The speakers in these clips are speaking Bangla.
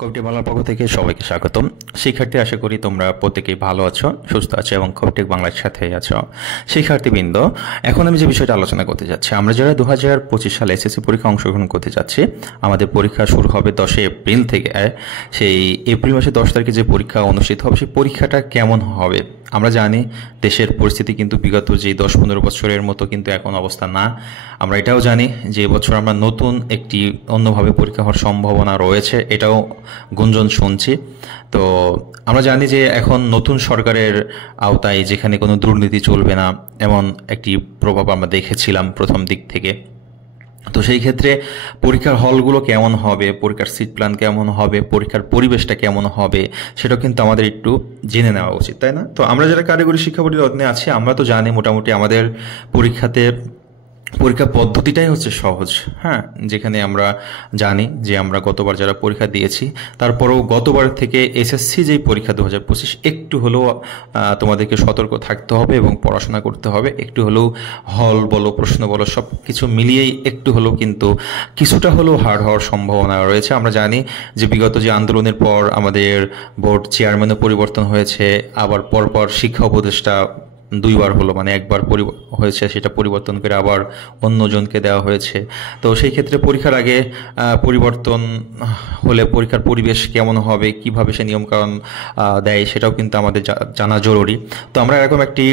কবিটি বাংলার পক্ষ থেকে সবাইকে স্বাগতম। শিক্ষার্থী, আশা করি তোমরা প্রত্যেকেই ভালো আছো, সুস্থ আছো এবং কবিটি বাংলার সাথেই আছো। শিক্ষার্থীবৃন্দ, এখন আমি যে বিষয়টা আলোচনা করতে যাচ্ছি, আমরা যারা 2025 সালে এসএসসি পরীক্ষা অংশগ্রহণ করতে যাচ্ছি, আমাদের পরীক্ষা শুরু হবে 10 এপ্রিল থেকে। সেই এপ্রিল মাসের 10 তারিখে যে পরীক্ষা অনুষ্ঠিত হবে, সেই পরীক্ষাটা কেমন হবে? আমরা জানি দেশের পরিস্থিতি কিন্তু বিগত যে 10-15 বছরের মতো কিন্তু এখন অবস্থা না। আমরা এটাও জানি যে এবছর আমরা নতুন একটি অন্যভাবে পরীক্ষা হওয়ার সম্ভাবনা রয়েছে, এটাও গুঞ্জন শুনছি। তো আমরা জানি যে এখন নতুন সরকারের আওতায় যেখানে কোনো দুর্নীতি চলবে না, এমন একটি প্রভাব আমরা দেখেছিলাম প্রথম দিক থেকে। তো সেই ক্ষেত্রে পরীক্ষার হলগুলো কেমন হবে, পরীক্ষার সিট প্ল্যান কেমন হবে, পরীক্ষার পরিবেশটা কেমন হবে, সেটা কিন্তু আমাদের একটু জেনে নেওয়া উচিত, তাই না? তো আমরা যারা কারিগরি শিক্ষা বোর্ডের অধীনে আছি, আমরা তো জানি মোটামুটি আমাদের পরীক্ষা পদ্ধতিটাই হচ্ছে সহজ। হ্যাঁ, যেখানে আমরা জানি যে আমরা গতবার যারা পরীক্ষা দিয়েছি, তারপরেও গতবার থেকে এসএসসি যেই পরীক্ষা 2025, একটু হলেও তোমাদেরকে সতর্ক থাকতে হবে এবং পড়াশোনা করতে হবে। একটু হলেও হল বলো, প্রশ্ন বলো, সব কিছু মিলিয়েই একটু হলেও কিন্তু কিছুটা হলেও হার্ড হওয়ার সম্ভাবনা রয়েছে। আমরা জানি যে বিগত যে আন্দোলনের পর আমাদের বোর্ড চেয়ারম্যানও পরিবর্তন হয়েছে, আবার পরপর শিক্ষা উপদেষ্টা দুইবার হলো, মানে একবার হয়েছে, সেটা পরিবর্তন করে আবার অন্যজনকে দেওয়া হয়েছে। তো সেই ক্ষেত্রে পরীক্ষার আগে পরিবর্তন হলে পরীক্ষার পরিবেশ কেমন হবে, কিভাবে সে নিয়মকানুন দেয়, সেটাও কিন্তু আমাদের জানা জরুরি। তো আমরা এরকম একটি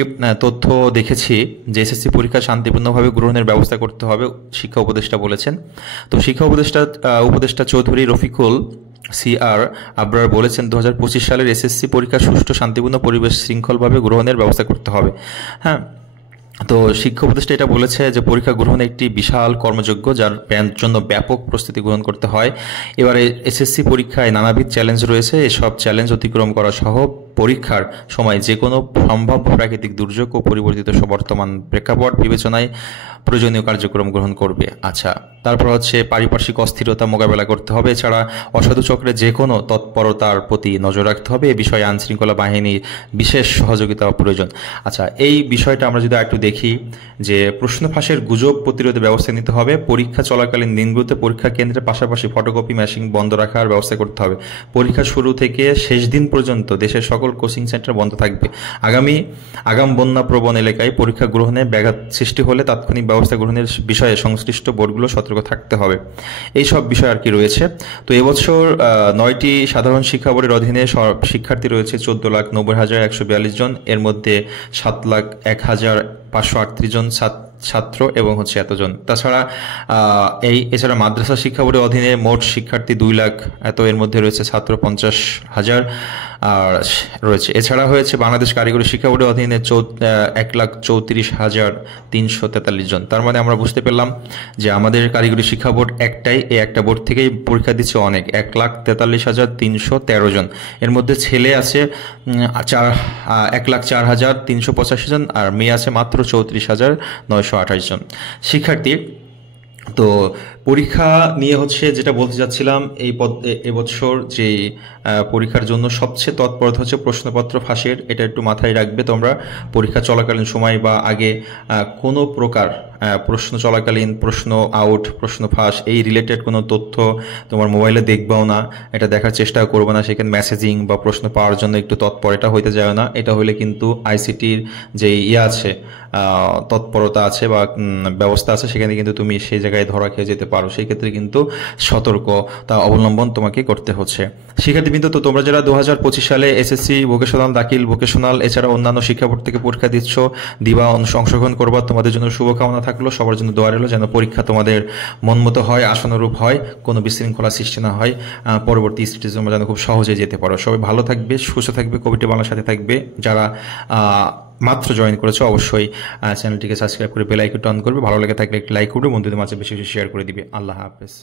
তথ্য দেখেছি যে এসএসসি পরীক্ষা শান্তিপূর্ণভাবে গ্রহণের ব্যবস্থা করতে হবে, শিক্ষা উপদেষ্টা বলেছেন। তো শিক্ষা উপদেষ্টা চৌধুরী রফিকুল সিআর আবরার বলেছেন 2025 সালের এসএসসি পরীক্ষা সুষ্ঠু, শান্তিপূর্ণ পরিবেশ শৃঙ্খলভাবে গ্রহণের ব্যবস্থা করতে হবে। হ্যাঁ, তো শিক্ষা উপদেষ্টা এটা বলেছে যে পরীক্ষা গ্রহণ একটি বিশাল কর্মযজ্ঞ, যার জন্য ব্যাপক প্রস্তুতি গ্রহণ করতে হয়। এবারে এসএসসি পরীক্ষায় নানাবিধ চ্যালেঞ্জ রয়েছে। এসব চ্যালেঞ্জ অতিক্রম করা সহ পরীক্ষার সময় যে কোনো সম্ভাব্য প্রাকৃতিক দুর্যোগ ও পরিবর্তিত বর্তমান প্রেক্ষাপট বিবেচনায় প্রয়োজনীয় কার্যক্রম গ্রহণ করবে। আচ্ছা, তারপর হচ্ছে পারিপার্শ্বিক অস্থিরতা মোকাবেলা করতে হবে। এছাড়া অসাধু চক্রের যে কোনো তৎপরতার প্রতি নজর রাখতে হবে। এ বিষয়ে আইনশৃঙ্খলা বাহিনীর বিশেষ সহযোগিতা প্রয়োজন। আচ্ছা, এই বিষয়টা আমরা যদি একটু দেখি যে প্রশ্ন ফাঁসের গুজব প্রতিরোধে ব্যবস্থা নিতে হবে। পরীক্ষা চলাকালীন দিনগুলোতে পরীক্ষা কেন্দ্রের পাশাপাশি ফটোকপি মেশিন বন্ধ রাখার ব্যবস্থা করতে হবে। পরীক্ষা শুরু থেকে শেষ দিন পর্যন্ত দেশের সকল কোচিং সেন্টার বন্ধ থাকবে। আগাম বন্যা প্রবণ এলাকায় পরীক্ষা গ্রহণে ব্যাঘাত সৃষ্টি হলে তাৎক্ষণিক ব্যবস্থা গ্রহণের বিষয়ে সংশ্লিষ্ট বোর্ডগুলো সতর্ক থাকতে হবে। এই সব বিষয় আর কি রয়েছে। তো এবছর 9টি সাধারণ শিক্ষা বোর্ডের অধীনে শিক্ষার্থী রয়েছে 14,90,142 জন। এর মধ্যে 7,01,538 জন ছাত্র এবং হচ্ছে এতজন। তাছাড়া এছাড়া মাদ্রাসা শিক্ষা বোর্ডের অধীনে মোট শিক্ষার্থী 2 লাখ এত, এর মধ্যে রয়েছে ছাত্র 50,000 আর রয়েছে। এছাড়া হয়েছে বাংলাদেশ কারিগরি শিক্ষা বোর্ডের অধীনে 1,34,343 জন। তার মানে আমরা বুঝতে পেলাম যে আমাদের কারিগরি শিক্ষা বোর্ড একটাই, এই একটা বোর্ড থেকেই পরীক্ষা দিচ্ছে অনেক, 1,43,313 জন। এর মধ্যে ছেলে আছে 1,04,385 জন আর মেয়ে আছে মাত্র 34,928 জন শিক্ষার্থী। তো পরীক্ষা নিয়ে হচ্ছে যেটা বলতে যাচ্ছিলাম, এবছর যে পরীক্ষার জন্য সবচেয়ে তৎপরতা হচ্ছে প্রশ্নপত্র ফাঁসের। এটা একটু মাথায় রাখবে তোমরা। পরীক্ষা চলাকালীন সময় বা আগে কোনো প্রকার প্রশ্ন চলাকালীন, প্রশ্ন আউট, প্রশ্ন ফাঁস, এই রিলেটেড কোনো তথ্য তোমার মোবাইলে দেখবাও না, এটা দেখার চেষ্টা করবে না। সেখানে মেসেজিং বা প্রশ্ন পাওয়ার জন্য একটু তৎপর এটা হইতে যায় না। এটা হলে কিন্তু আইসিটির যে আছে, তৎপরতা আছে বা ব্যবস্থা আছে, সেখানে কিন্তু তুমি সেই জায়গায় ধরা খেয়ে যেতে পারো। সেই ক্ষেত্রে কিন্তু সতর্কতা অবলম্বন তোমাকে করতে হচ্ছে। শিক্ষার্থীবৃন্দ, তো তোমরা যারা 2025 সালে এসএসসি ভোকেশনাল, দাখিল ভোকেশনাল এছাড়া অন্যান্য শিক্ষা বোর্ড থেকে পরীক্ষা দিবা, অংশগ্রহণ করবা, তোমাদের জন্য শুভকামনা থাকলো। সবার জন্য দোয়া রইল যেন পরীক্ষা তোমাদের মন মতো হয়, আশানুরূপ হয়, কোনো বিশৃঙ্খলা সৃষ্টি না হয়, পরবর্তী স্টেজে তোমরা যেন খুব সহজে যেতে পারো। সবাই ভালো থাকবে, সুস্থ থাকবে, কবিটি বাংলার সাথে থাকবে। যারা মাত্র জয়েন করেছো অবশ্যই চ্যানেলটিকে সাবস্ক্রাইব করে বেল আইকনটা অন করবে। ভালো লেগে থাকলে একটি লাইক করবে, বন্ধুদের মাঝে বেশি বেশি শেয়ার করে দিবে। আল্লাহ হাফেজ।